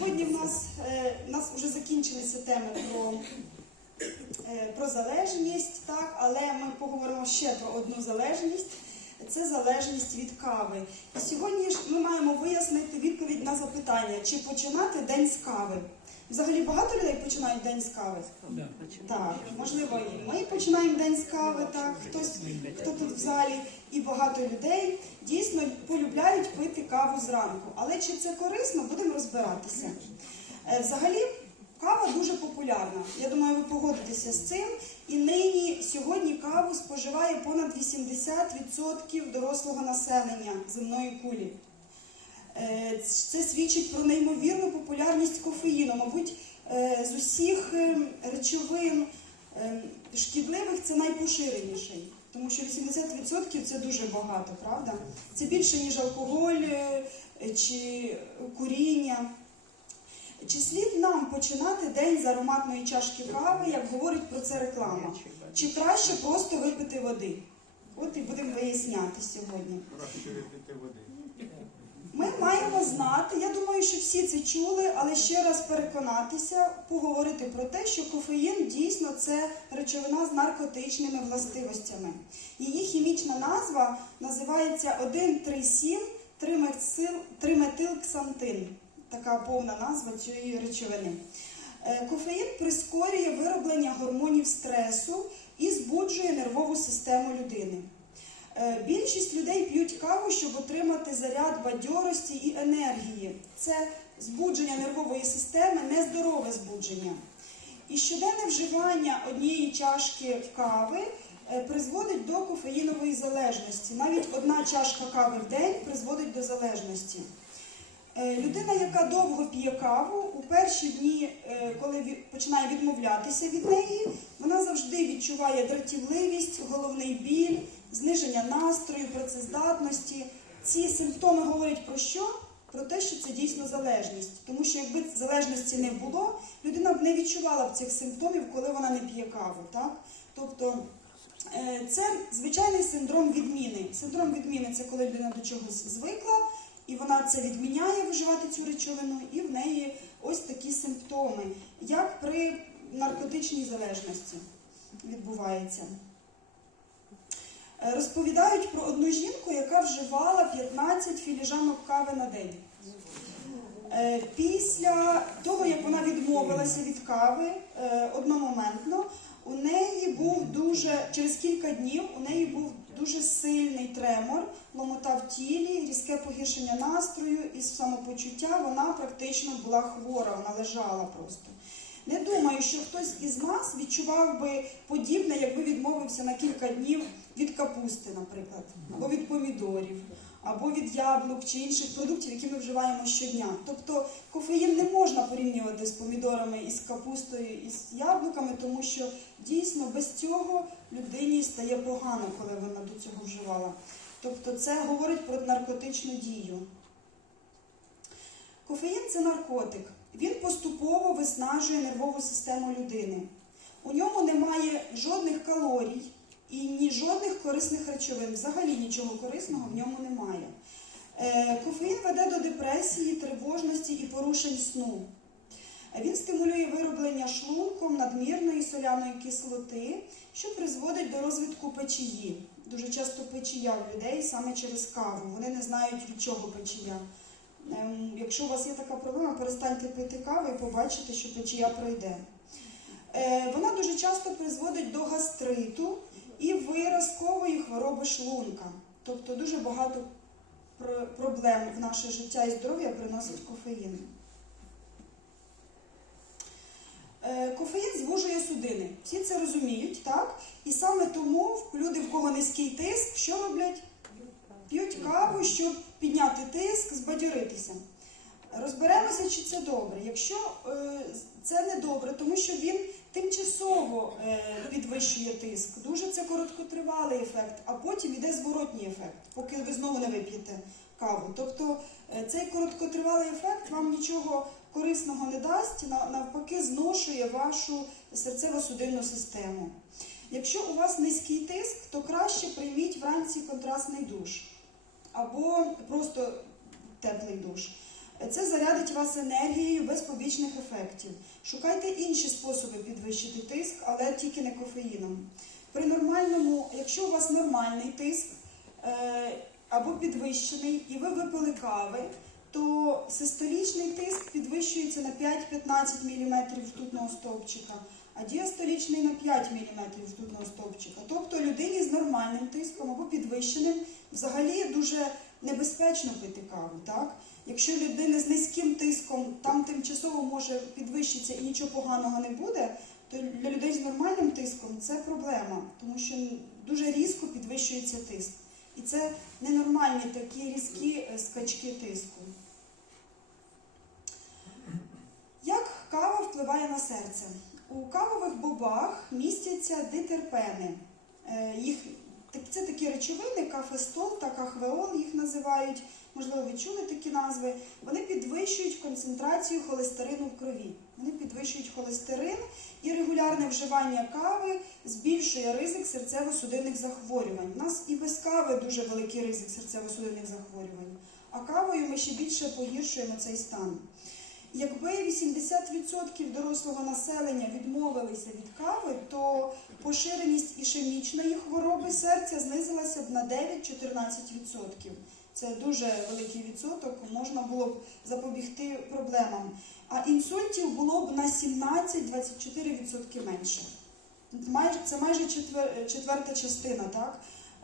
Сьогодні в нас, е, в нас вже закінчилися теми про, е, про залежність, так, але ми поговоримо ще про одну залежність. Це залежність від кави. І сьогодні ж ми маємо вияснити відповідь на запитання, чи починати день з кави. Взагалі багато людей починають день з кави. Так, можливо, і ми починаємо день з кави, так, хтось, хто тут в залі, і багато людей дійсно полюбляють пити каву зранку. Але чи це корисно, будемо розбиратися. Е, Взагалі, кава дуже популярна. Я думаю, ви погодитеся з цим. І нині сьогодні каву споживає понад 80% дорослого населення земної кулі. Е, Це свідчить про неймовірну популярність кофеїну. Мабуть, е, з усіх е, речовин шкідливих це найпоширеніший. Тому що 80% це дуже багато, правда? Це більше, ніж алкоголь чи куріння. Чи слід нам починати день з ароматної чашки кави, як говорить про це реклама? Чи краще просто випити води? От і будемо виясняти сьогодні. Краще випити води. Знати, я думаю, що всі це чули, але ще раз переконатися, поговорити про те, що кофеїн дійсно це речовина з наркотичними властивостями. Її хімічна назва називається 1,3,7-триметилксантин. Така повна назва цієї речовини. Е, Кофеїн прискорює вироблення гормонів стресу і збуджує нервову систему людини. Е, Більшість людей п'ють каву, щоб отримати заряд бадьорості і енергії. Це збудження нервової системи, нездорове збудження. І щоденне вживання однієї чашки кави е, призводить до кофеїнової залежності. Навіть одна чашка кави в день призводить до залежності. Е, Людина, яка довго п'є каву, у перші дні, коли починає відмовлятися від неї, вона завжди відчуває дратівливість, головний біль, зниження настрою, працездатності. Ці симптоми говорять про що? Про те, що це дійсно залежність. Тому що якби залежності не було, людина б не відчувала б цих симптомів, коли вона не п'є каву. Так? Тобто е, це звичайний синдром відміни. Синдром відміни це коли людина до чогось звикла, і вона це відміняє вживати цю речовину, і в неї ось такі симптоми, як при наркотичній залежності відбувається. Розповідають про одну жінку, яка вживала 15 філіжанок кави на день. Е, Після того, як вона відмовилася від кави е, одномоментно, у неї був дуже через кілька днів у неї був дуже сильний тремор, ломота в тілі, різке погіршення настрою і самопочуття. Вона практично була хвора, вона лежала просто. Не думаю, що хтось із нас відчував би подібне, якби відмовився на кілька днів від капусти, наприклад, або від помідорів, або від яблук чи інших продуктів, які ми вживаємо щодня. Тобто кофеїн не можна порівнювати з помідорами і з капустою і з яблуками, тому що дійсно без цього людині стає погано, коли вона до цього вживала. Тобто це говорить про наркотичну дію. Кофеїн це наркотик. Він поступово виснажує нервову систему людини. У ньому немає жодних калорій і ні жодних корисних речовин. Взагалі нічого корисного в ньому немає. Е, Кофеїн веде до депресії, тривожності і порушень сну. Він стимулює вироблення шлунком надмірної соляної кислоти, що призводить до розвитку печії. Дуже часто печія в людей саме через каву. Вони не знають від чого печія. Ем, Якщо у вас є така проблема, перестаньте пити каву і побачите, що печія пройде. Е, Вона дуже часто призводить до гастриту і виразкової хвороби шлунка. Тобто дуже багато проблем в наше життя і здоров'я приносить кофеїн. Е, Кофеїн звужує судини. Всі це розуміють, так? І саме тому люди, в кого низький тиск, що роблять? П'ють каву, щоб підняти тиск, збадьоритися. Розберемося, чи це добре. Якщо е, це не добре, тому що він тимчасово е, підвищує тиск, дуже це короткотривалий ефект, а потім йде зворотній ефект, поки ви знову не вип'єте каву. Тобто е, цей короткотривалий ефект вам нічого корисного не дасть, навпаки, зношує вашу серцево-судинну систему. Якщо у вас низький тиск, то краще прийміть вранці контрастний душ або просто теплий душ. Це зарядить вас енергією без побічних ефектів. Шукайте інші способи підвищити тиск, але тільки не кофеїном. При нормальному, якщо у вас нормальний тиск е, або підвищений, і ви випили кави, то систолічний тиск підвищується на 5-15 мм ртутного стовпчика, а діастолічний на 5 мм ртутного стовпчика. Тобто людині з нормальним тиском або підвищеним взагалі дуже небезпечно пити каву. Так? Якщо людини з низьким тиском там тимчасово може підвищитися і нічого поганого не буде, то для людей з нормальним тиском це проблема, тому що дуже різко підвищується тиск. І це ненормальні такі різкі е, скачки тиску. Як кава впливає на серце? У кавових бобах містяться дитерпени. Е, Їх, це такі речовини, кафестол та кахвеол їх називають. Можливо, ви чули такі назви. Вони підвищують концентрацію холестерину в крові. Вони підвищують холестерин і регулярне вживання кави збільшує ризик серцево-судинних захворювань. У нас і без кави дуже великий ризик серцево-судинних захворювань, а кавою ми ще більше погіршуємо цей стан. Якби 80% дорослого населення відмовилися від кави, то поширеність ішемічної хвороби серця знизилася б на 9-14%. Це дуже великий відсоток, можна було б запобігти проблемам. А інсультів було б на 17-24% менше. Це майже четвер, четверта частина, так?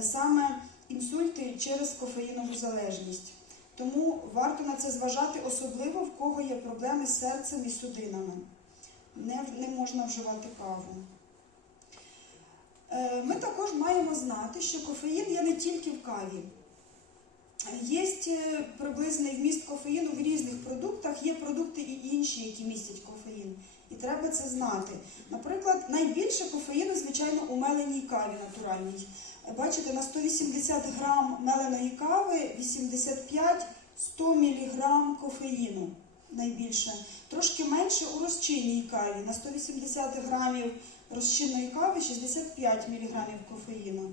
Саме інсульти через кофеїнову залежність. Тому варто на це зважати, особливо в кого є проблеми з серцем і судинами. Не, не можна вживати каву. Е, Ми також маємо знати, що кофеїн є не тільки в каві. Є е, приблизний вміст кофеїну в різних продуктах, є продукти і інші, які містять кофеїн. І треба це знати. Наприклад, найбільше кофеїну, звичайно, у меленій каві натуральній. Бачите, на 180 грам меленої кави 85-100 мг кофеїну найбільше. Трошки менше у розчинній каві. На 180 грамів розчинної кави 65 мг кофеїну.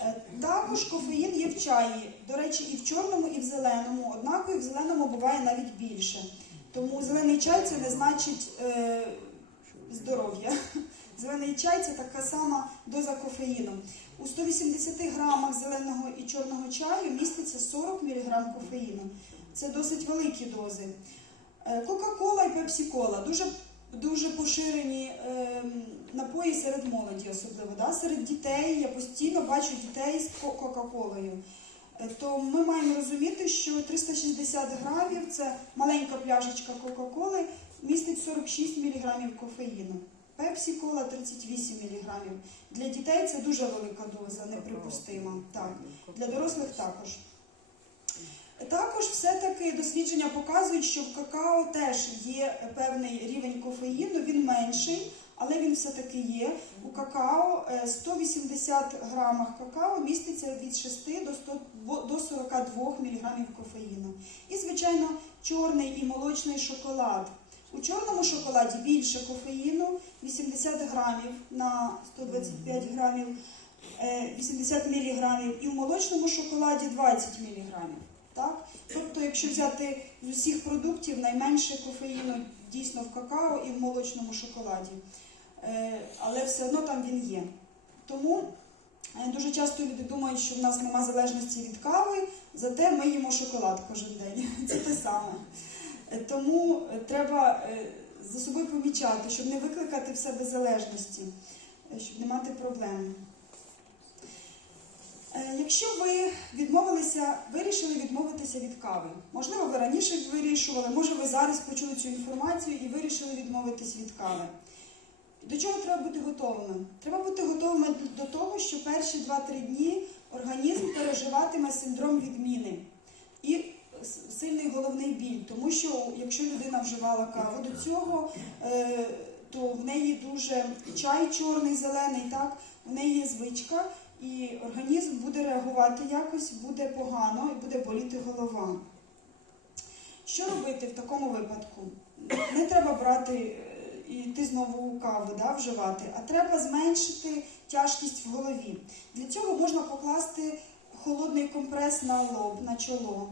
Е, Також кофеїн є в чаї. До речі, і в чорному, і в зеленому. Однаково і в зеленому буває навіть більше. Тому зелений чай це не значить е, здоров'я. Зелений чай це така сама доза кофеїну. У 180 грамах зеленого і чорного чаю міститься 40 мг кофеїну. Це досить великі дози. Е, Кока-кола і пепсі-кола дуже, дуже поширені ем, напої серед молоді, особливо да? серед дітей. Я постійно бачу дітей з Кока-колою. Е, То ми маємо розуміти, що 360 грамів це маленька пляшечка Кока-коли, містить 46 мг кофеїну. Пепсі-кола 38 мг. Для дітей це дуже велика доза, неприпустима. Так. Для дорослих також. Також все-таки дослідження показують, що в какао теж є певний рівень кофеїну, він менший, але він все-таки є. У какао е, 180 грамах какао міститься від 6 до, 100, до 42 мг кофеїну. І, звичайно, чорний і молочний шоколад. У чорному шоколаді більше кофеїну, 80 грамів на 125 грамів, е, 80 міліграмів, і в молочному шоколаді 20 міліграмів. Так? Тобто, якщо взяти з усіх продуктів, найменше кофеїну дійсно в какао і в молочному шоколаді. Е, Але все одно там він є. Тому е, дуже часто люди думають, що в нас нема залежності від кави, зате ми їмо шоколад кожен день. Це те саме. Тому е, треба е, за собою помічати, щоб не викликати в себе залежності, е, щоб не мати проблем. Якщо ви відмовилися, вирішили відмовитися від кави, можливо, ви раніше вирішували, може ви зараз почули цю інформацію і вирішили відмовитись від кави. До чого треба бути готовими? Треба бути готовими до того, що перші 2-3 дні організм переживатиме синдром відміни сильний головний біль, тому що якщо людина вживала каву до цього, е, то в неї дуже чай чорний, зелений, так, в неї є звичка, і організм буде реагувати якось, буде погано і буде боліти голова. Що робити в такому випадку? Не треба брати е, і йти знову каву, да, вживати, а треба зменшити тяжкість в голові. Для цього можна покласти холодний компрес на лоб, на чоло.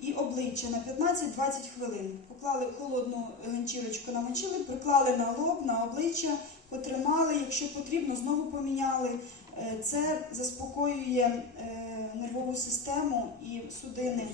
І обличчя на 15-20 хвилин. Поклали холодну ганчірочку, намочили, приклали на лоб, на обличчя, потримали, якщо потрібно, знову поміняли. Е, Це заспокоює е, нервову систему і судини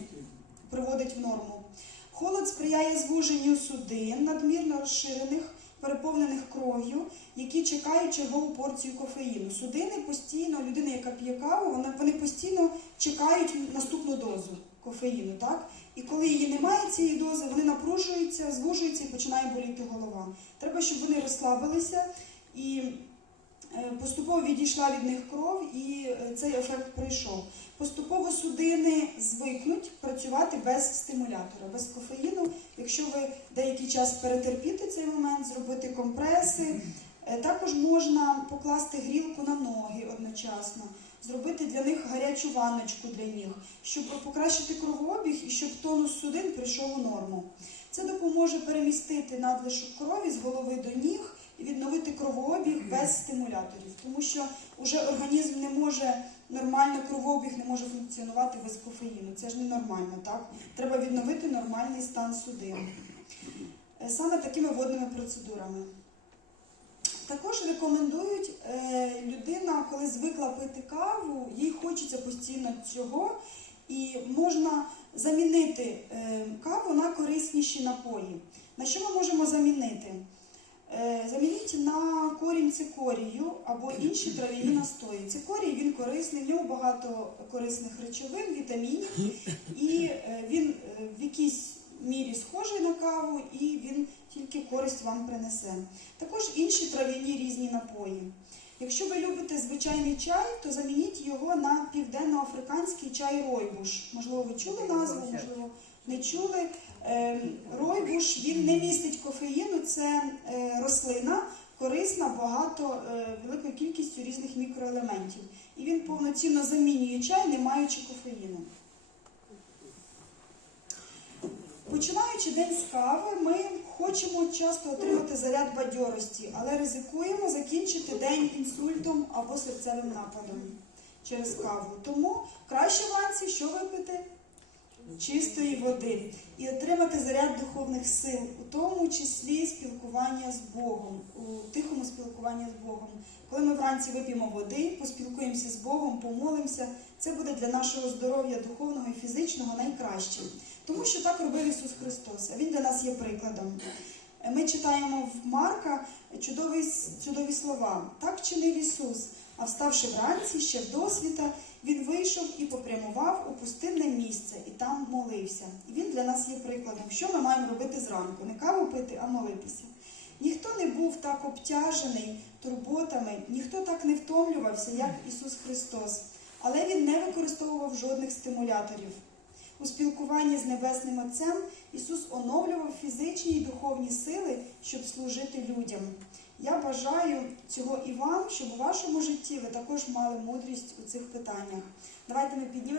приводить в норму. Холод сприяє звуженню судин, надмірно розширених, переповнених кров'ю, які чекають чергову порцію кофеїну. Судини постійно, людина, яка п'є каву, вони постійно чекають наступну дозу кофеїну. Так? І коли її немає, цієї дози, вони напружуються, звужуються і починає боліти голова. Треба, щоб вони розслабилися і е, поступово відійшла від них кров, і е, цей ефект пройшов. Поступово судини звикнуть працювати без стимулятора, без кофеїну. Якщо ви деякий час перетерпіти цей момент, зробити компреси, Е, також можна покласти грілку на ноги одночасно, зробити для них гарячу ванночку для ніг, щоб покращити кровообіг і щоб тонус судин прийшов у норму. Це допоможе перемістити надлишок крові з голови до ніг і відновити кровообіг без стимуляторів, тому що вже організм не може нормально кровообіг не може функціонувати без кофеїну. Це ж ненормально, так? Треба відновити нормальний стан судин. Е, Саме такими водними процедурами. Також рекомендують е, людина, коли звикла пити каву, їй хочеться постійно цього, і можна замінити е, каву на корисніші напої. На що ми можемо замінити? Е, замініть на корінь цикорію або інші трав'яні настої. Цикорій він корисний, в ньому багато корисних речовин, вітамінів, і він в якійсь мірі схожий на каву, і він користь вам принесе. Також інші трав'яні різні напої. Якщо ви любите звичайний чай, то замініть його на південноафриканський чай ройбуш. Можливо, ви чули назву, можливо, не чули. Ем, Ройбуш він не містить кофеїну, це е, рослина, корисна, багато е, великою кількістю різних мікроелементів. І він повноцінно замінює чай, не маючи кофеїну. Починаючи день з кави, ми хочемо часто отримати заряд бадьорості, але ризикуємо закінчити день інсультом або серцевим нападом через каву. Тому краще вранці що випити? Чистої води і отримати заряд духовних сил, у тому числі спілкування з Богом, у тихому спілкуванні з Богом. Коли ми вранці вип'ємо води, поспілкуємося з Богом, помолимося, це буде для нашого здоров'я духовного і фізичного найкраще. Тому що так робив Ісус Христос, Він для нас є прикладом. Ми читаємо в Марка чудові, чудові слова. Так чинив Ісус, а вставши вранці, ще в досвіта, він вийшов і попрямував у пустинне місце і там молився. І він для нас є прикладом, що ми маємо робити зранку. Не каву пити, а молитися. Ніхто не був так обтяжений турботами, ніхто так не втомлювався, як Ісус Христос. Але Він не використовував жодних стимуляторів. У спілкуванні з Небесним Отцем Ісус оновлював фізичні і духовні сили, щоб служити людям. Я бажаю цього і вам, щоб у вашому житті ви також мали мудрість у цих питаннях. Давайте ми піднімемося.